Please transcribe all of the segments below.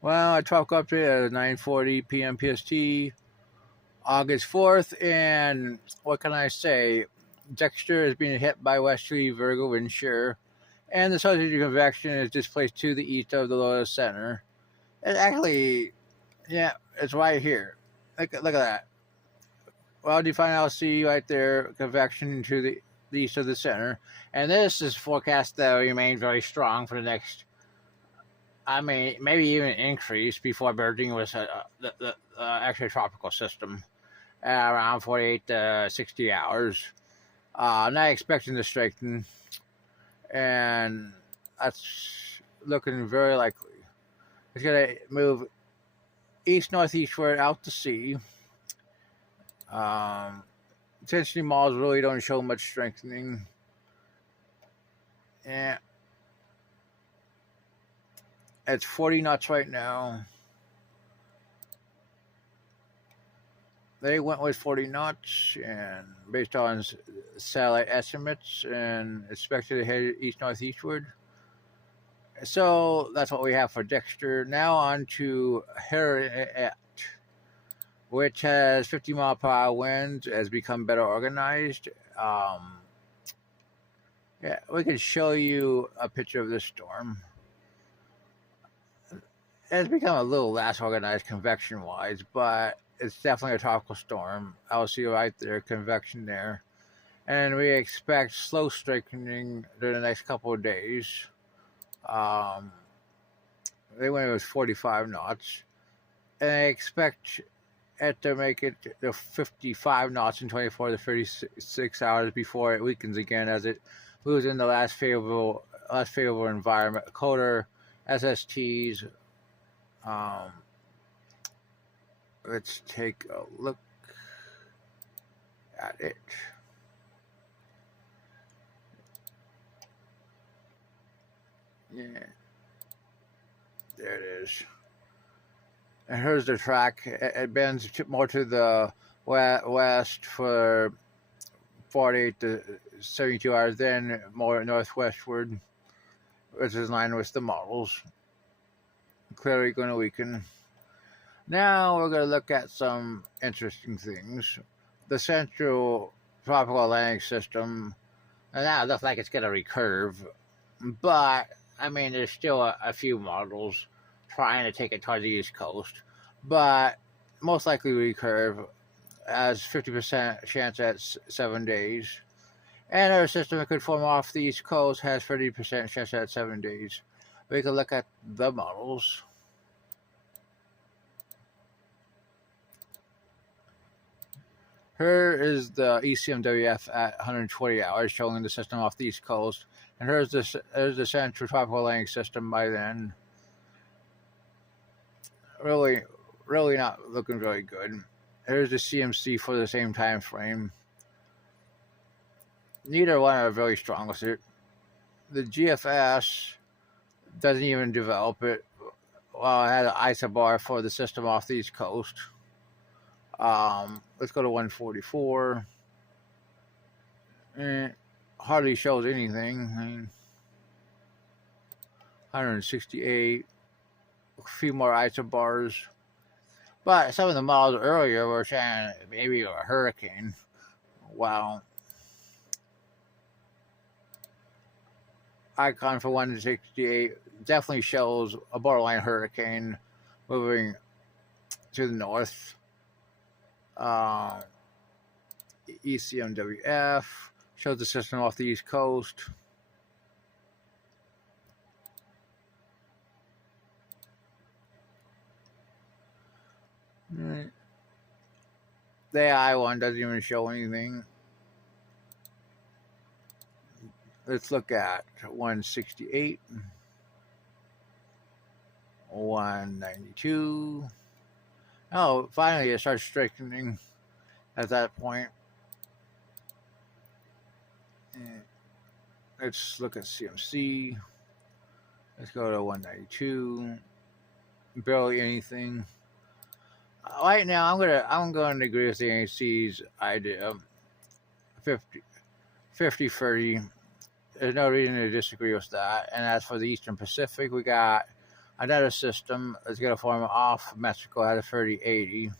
Well, a tropical update at 9:40 p.m. PST, August 4th, and what can I say? Dexter is being hit by westerly Virgo wind shear, and the southern convection is displaced to the east of the lower center. It actually, yeah, it's right here. Look at that. Well defined LC right there, convection to the east of the center, and this is forecast to remain very strong for the next. I mean, maybe even increase before merging with the actual tropical system around 48 to 60 hours. I'm not expecting to strengthen, and that's looking very likely. It's going to move east northeastward out to sea. Intensity malls really don't show much strengthening. Yeah, it's 40 knots right now. They went with 40 knots, and based on satellite estimates, and expected to head east northeastward. So that's what we have for Dexter. Now on to Henriette, which has 50-mile-per-hour winds, has become better organized. Yeah, we can show you a picture of this storm. It's become a little less organized convection-wise, but it's definitely a tropical storm. I'll see right there, convection there. And we expect slow strengthening during the next couple of days. They went with 45 knots. And I expect it to make it to 55 knots in 24 to 36 hours before it weakens again as it moves in the less favorable environment. Colder SSTs. Let's take a look at it. Yeah, there it is. And here's the track. It bends more to the west for 48 to 72 hours, then more northwestward, which is in line with the models. Clearly going to weaken. Now we're going to look at some interesting things. The central tropical Atlantic system, and now it looks like it's going to recurve, but I mean, there's still a few models trying to take it towards the east coast, but most likely recurve as 50% chance at 7 days. And our system that could form off the east coast has 30% chance at 7 days. We can look at the models. Here is the ECMWF at 120 hours, showing the system off the east coast. And here's the central tropical Atlantic system by then. Really not looking very good. Here's the CMC for the same time frame. Neither one are very strong with it. The GFS doesn't even develop it. Well, it had an isobar for the system off the east coast. Let's go to 144. Hardly shows anything. I mean, 168. A few more isobars. But some of the models earlier were saying maybe a hurricane. Wow. Icon for 168 definitely shows a borderline hurricane moving to the north. ECMWF shows the system off the east coast. The AI one doesn't even show anything. Let's look at 168, 192. Oh, finally it starts strengthening at that point. Let's look at CMC. Let's go to 192. Barely anything. Right now, I'm going to agree with the AC's idea. 50-30. There's no reason to disagree with that. And as for the Eastern Pacific, we got Another system is going to form off Mexico at a 3080.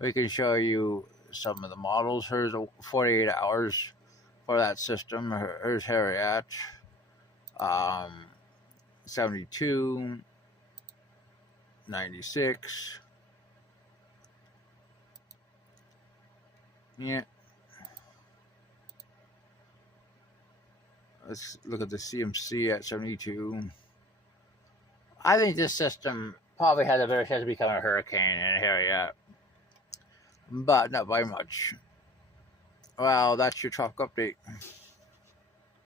We can show you some of the models. Here's 48 hours for that system. Here's Henriette, 72, 96. Yeah. Let's look at the CMC at 72. I think this system probably has a better chance of becoming a hurricane in Henriette, but not by much. Well, that's your truck update.